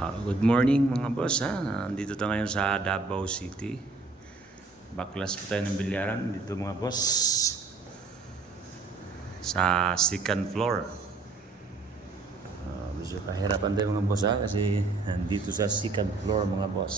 Good morning mga boss ha. Nandito tayo ngayon sa Davao City. Baklas po tayo ng bilyaran dito mga boss. Sa second floor. Medyo kahirapan tayo mga boss ha kasi nandito sa second floor mga boss.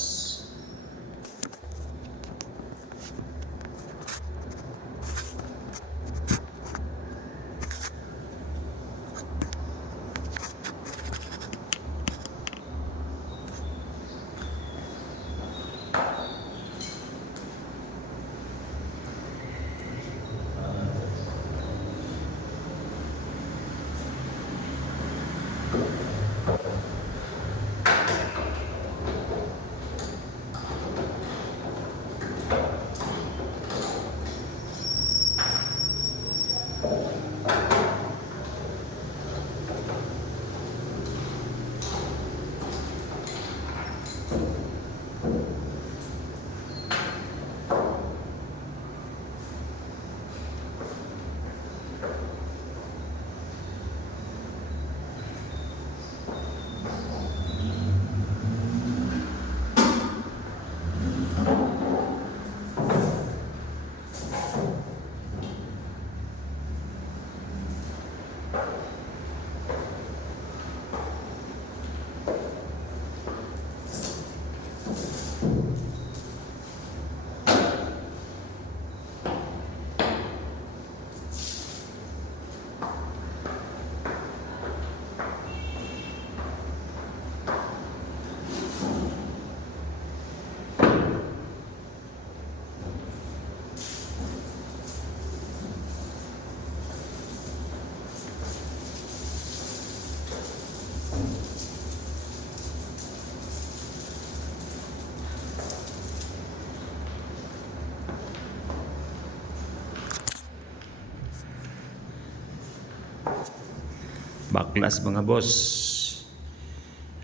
Baklas mga boss.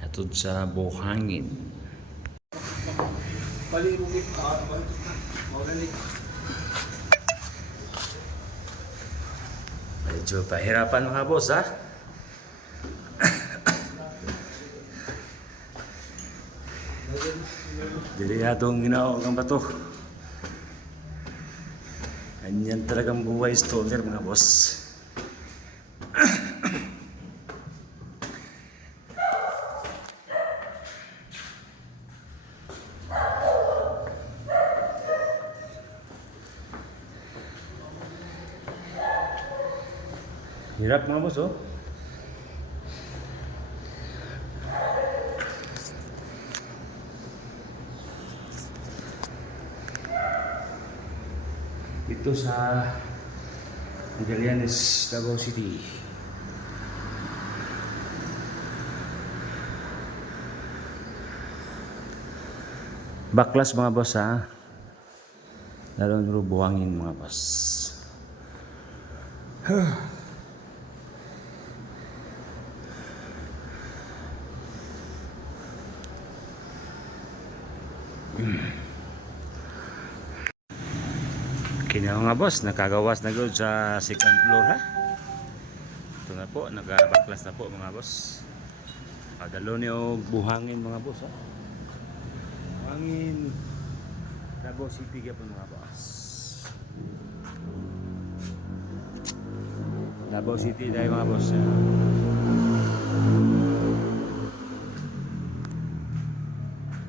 Atod sa buhangin. Medyo pahirapan mga boss ha. Dili atong ginawa ang bato. Ganyan talagang buhay stoner mga boss. Hirap mga boss oh. Ito sa Magallanes, Davao City. Baklas mga boss ha. Lalo nyo buhangin mga boss. Okay na mga boss, nakagawas na good sa second floor ha. Ito na po, nagabaklas na po mga boss. Padalo niyo buhangin mga boss ha. Buhangin Davao City ka po mga boss. Davao City tayo mga boss ha.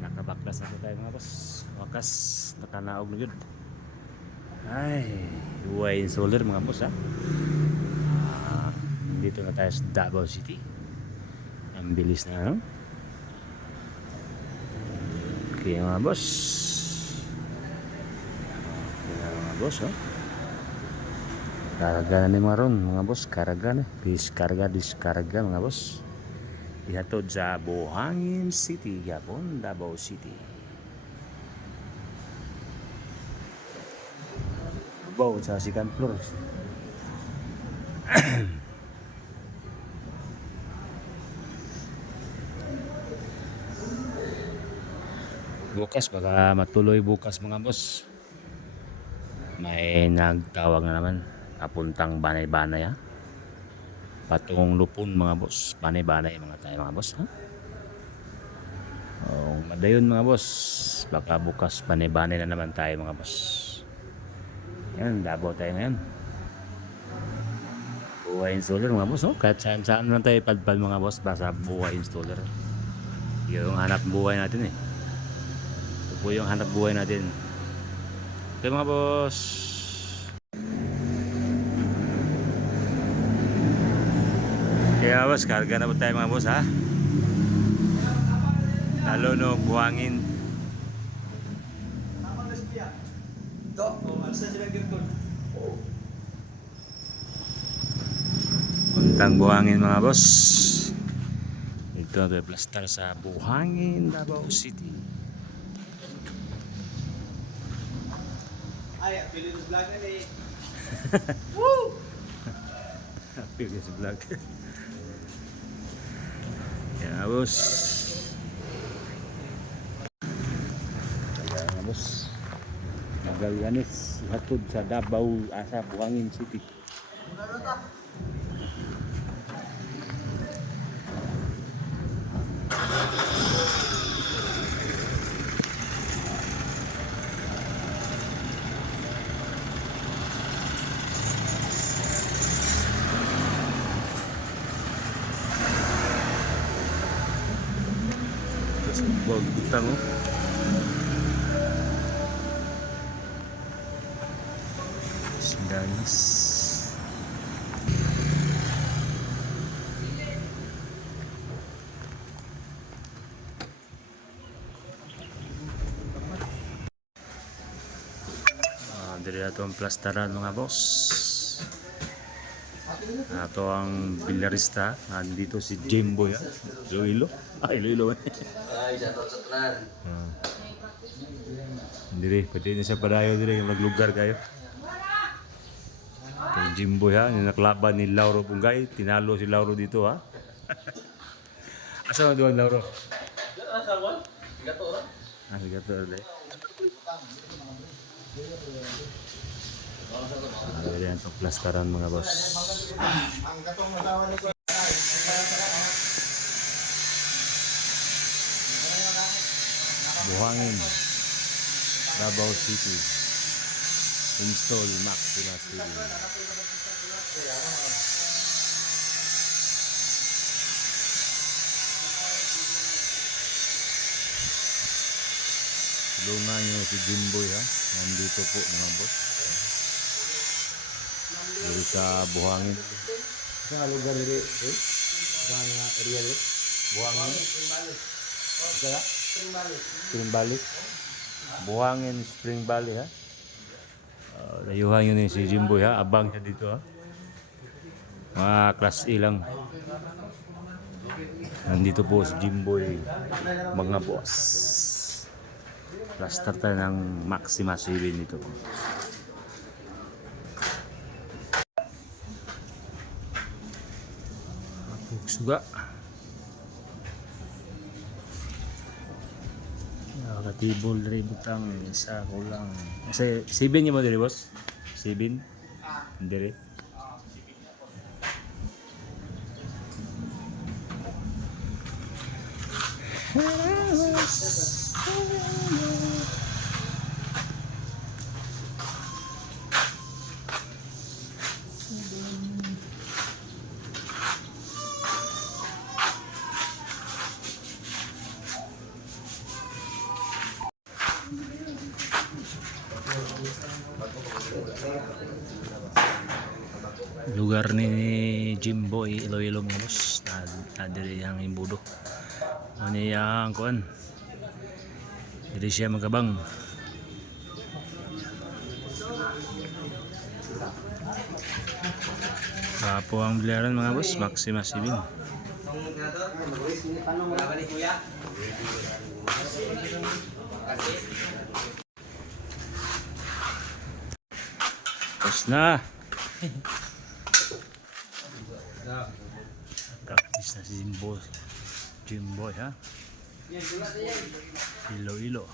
Nakabaklas na po tayo mga boss. Wakas, nakanaog na good. Ay, huwag solar mga boss ha. Dito na tayo sa Davao City. Ang bilis na no? Okay mga boss. Okay na mga boss oh. Karga na ni maron mga boss. Karga na. Diskarga mga boss. Ihatod sa Buhangin City, Japon, Davao City. Wow, sa second floor. Bukas, baka matuloy bukas mga boss. May nagtawag na naman. Papuntang Banay-Banay ha. Patungong Lupon mga boss. Banay-Banay mga tayo mga boss ha. Oh, madayon mga boss. Baka bukas banay-banay na naman tayo mga boss. Yan, Davao tayo ngayon. Buhay installer mga boss, oh. Kahit saan lang tayo padpad mga boss, basta buhay installer. Yung hanap buhay natin eh. Ito po yung hanap buhay natin. Okay mga boss. Kaya boss, karga na po tayo mga boss ha. Lalo no buhangin. Puntang buhangin mga boss. Ito ang plastar sa Buhangin, Davao City. Ay, pili ng vlog ni. Woo! Happy this vlog. Yan boss. Yan boss. Magallanes hatod sa Davao asa Buhangin City. Terus bawang butang oh. Guys. Diri ato ang plastaran mga boss. Ato ang bilyarista. Nandito si Jimboy ha. Iloilo. Iloilo. Ay, jatuh sa tanan. Diri, pwede na siya padayo diri maglugar kayo. Kay Jimboy ha, yung naklaban ni Lauro Pungay, tinalo si Lauro dito ha. Asa doon Lauro? Asa ko? Gato ra. Sige to dai. Ayan to plastaran mga boss. Ang gatong natawa ni ko. Buhangin, Davao City. Install Maxima City. Tulungan nyo si Jimboy ha. Nandito po mga boss. Dito sa Buhangin. Sa lugar dito eh? Sa area dito? Buhangin? Sa Spring Valley. Buhangin Spring Valley ha. Dayuhan yun si Jimboy ha. Abang siya dito ha. Mga class A lang. Nandito po si Jimboy mga boss. Plaster tayo ng Maxima 7 nito po. Suga. Nakatibol dari butang isa kulang. Kasi 7 niya mo diri boss? 7? Diri. Lugar ni Jimboy Iloilo mga boss. Diri ang imbudo. Ano yang kuan? Diri siya magabang. Kapo ang bilyaran mga boss, Maxima 7. Tapos na. Practice na si Jimboy ha. Iloilo.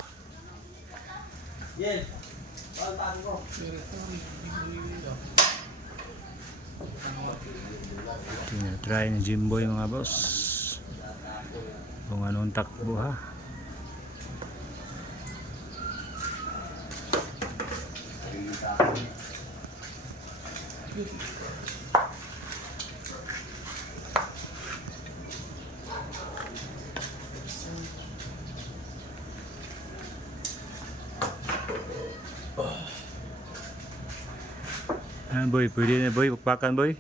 Tinatry ni Jimboy mga boss kung anong takbo ha. Boy, pwede na boy, bakbakan boy.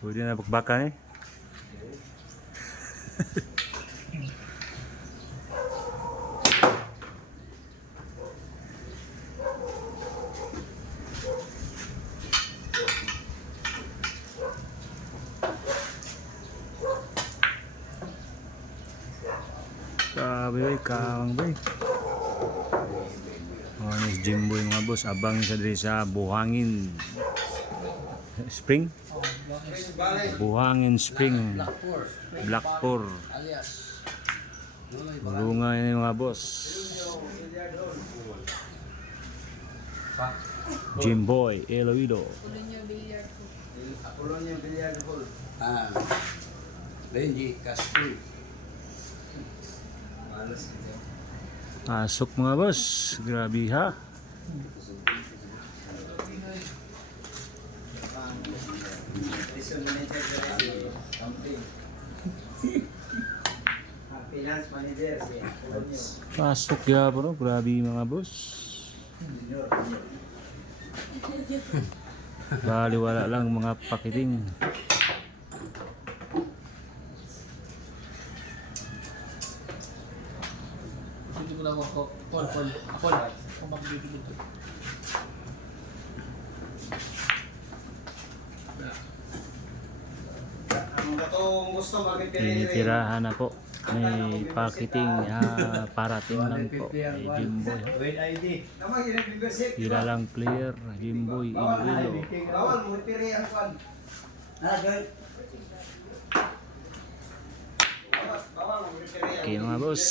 Pwede na bakbakan eh. Grabe boy, kawang boy. Oh, ini Jimboy mga boss, abang sa diri sa Buhangin Spring. Buhangin Spring. Blackpur. Alias. Bulungan ini mga boss. Jimboy Eloido. Apolonio Billiard Hall. Ah. Benji Castro. Malas gitu. Pasok mga boss. Grabe ha. Finance manager si Apolonio. Pasok ya bro. Grabe mga boss. Baliwala lang mga pakiting. Hindi ko lang ako. Ako lang. Kung magbibigay dito. Ang katong gusto Tinitirahan na po. May pakiting parating lang po. Jimboy. Wait ID. Naman yung Kilalang player. Jimboy Eloido. bawal mo piri ang kwan. Bawal mo piri. Okay mga boss.